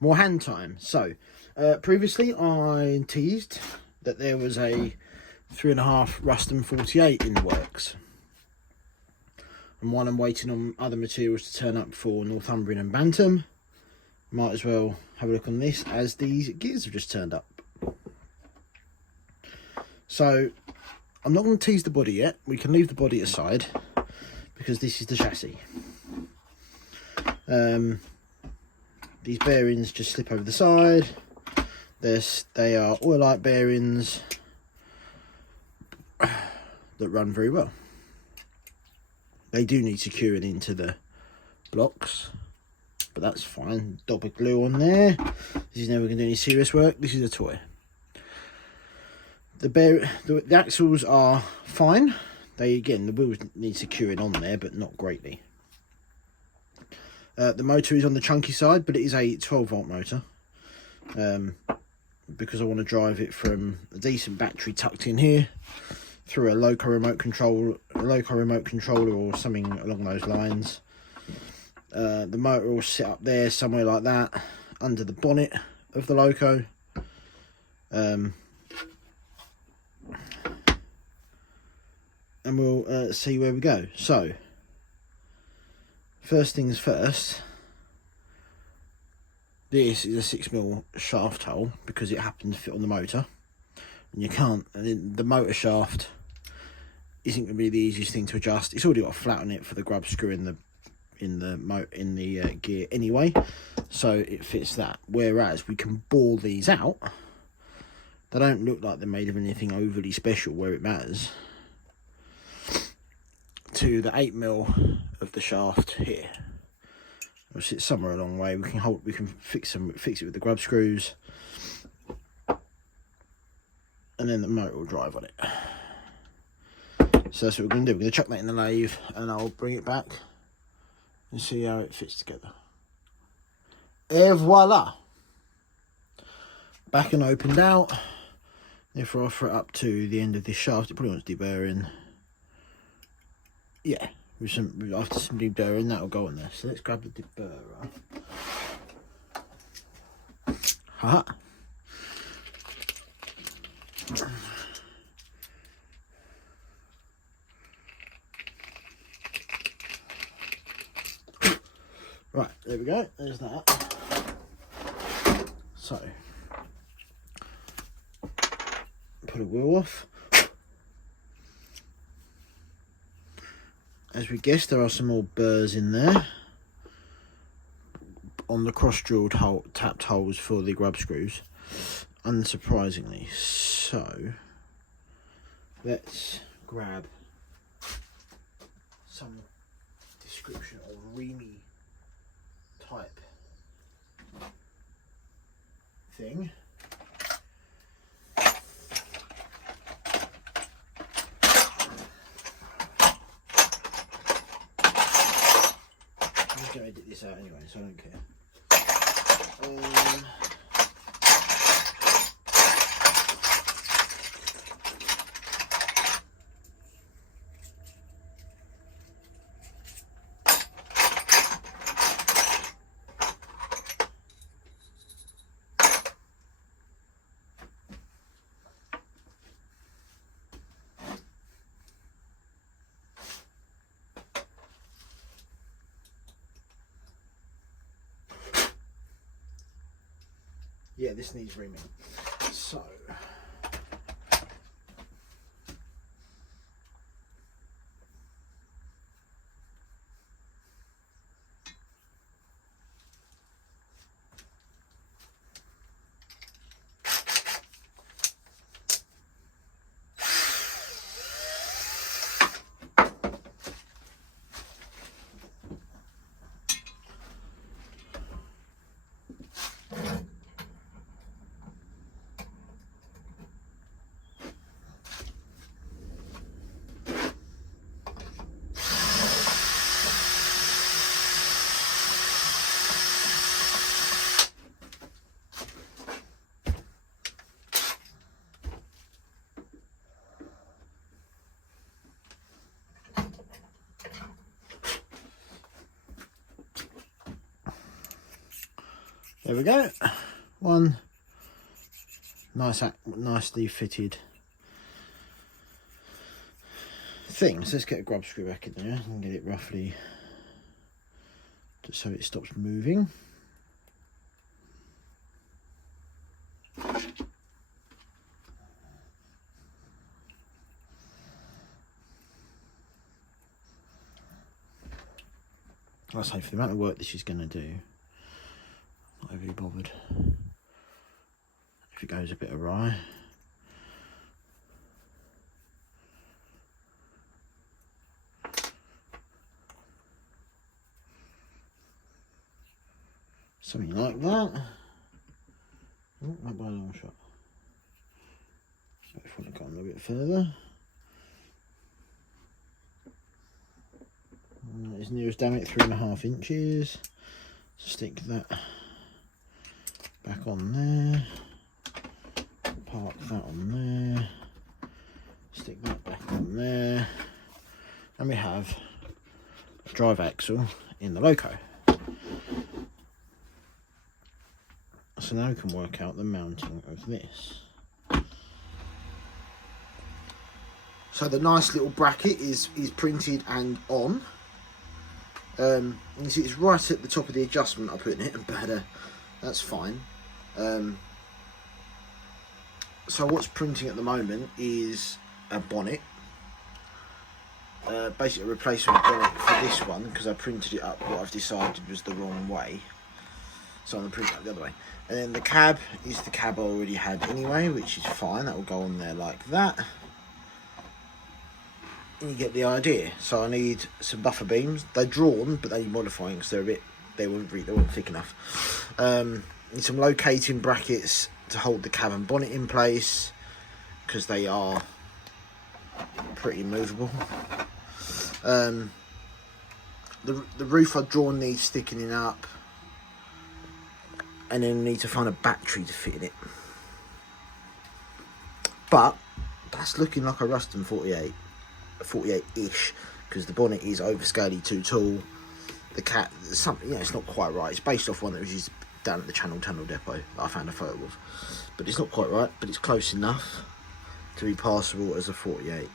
more hand time. So, previously I teased that there was a 3.5 Ruston 48 in the works. And while I'm waiting on other materials to turn up for Northumbrian and Bantam, might as well have a look on this as these gears have just turned up. So, I'm not going to tease the body yet. We can leave the body aside because this is the chassis. These bearings just slip over the side. They are oil-like bearings that run very well. They do need securing into the blocks, but that's fine. Dab of glue on there. This is never going to do any serious work. This is a toy. The axles are fine. The wheels need securing on there, but not greatly. The motor is on the chunky side, but it is a 12-volt motor. Because I want to drive it from a decent battery tucked in here through a loco remote controller or something along those lines. The motor will sit up there somewhere like that under the bonnet of the loco. And we'll see where we go. So, first things first, this is a 6mm shaft hole because it happens to fit on the motor, and you can't. And the motor shaft isn't going to be the easiest thing to adjust. It's already got a flat on it for the grub screw in the gear anyway, so it fits that. Whereas we can bore these out. They don't look like they're made of anything overly special where it matters. To the 8mm of the shaft here. It'll sit somewhere a long way. We can fix it with the grub screws, and then the motor will drive on it. So that's what we're going to do. We're going to chuck that in the lathe, and I'll bring it back and see how it fits together. Et voila! Back and opened out. If I offer it up to the end of this shaft, it probably wants deburring. Yeah, after some deburring, that'll go on there. So let's grab the deburrer. Ha! Right, there we go. There's that. So, put a wheel off. As we guessed, there are some more burrs in there on the cross-drilled tapped holes for the grub screws, unsurprisingly. So let's grab some description of reamy type thing. I'm going to edit this out anyway, so I don't care. Yeah, this needs reaming. So There we go. One nicely fitted thing. So let's get a grub screw back in there and get it roughly just so it stops moving. I'll say for the amount of work this is going to do, not overly bothered if it goes a bit awry. Something like that. Oh, not by a long shot. So if I want to go on a little bit further. As near as damn it, 3.5 inches. Stick that back on there. Park that on there. Stick that back on there. And we have a drive axle in the loco. So now we can work out the mounting of this. So the nice little bracket is printed and on. You see it's right at the top of the adjustment I put in it, but that's fine. So what's printing at the moment is a bonnet. Basically a replacement bonnet for this one, because I printed it up what I've decided was the wrong way. So I'm going to print it up the other way. And then the cab is the cab I already had anyway, which is fine. That will go on there like that. And you get the idea. So I need some buffer beams. They're drawn, but they need modifying because they're a bit, they weren't thick enough. Need some locating brackets to hold the cab and bonnet in place, because they are pretty movable. The roof I've drawn needs sticking up, and then I need to find a battery to fit in it. But that's looking like a Ruston 48-ish, because the bonnet is overscaly too tall. The cat, something, it's not quite right. It's based off one that was used down at the Channel Tunnel depot that I found a photo of, but it's not quite right. But it's close enough to be passable as a 48.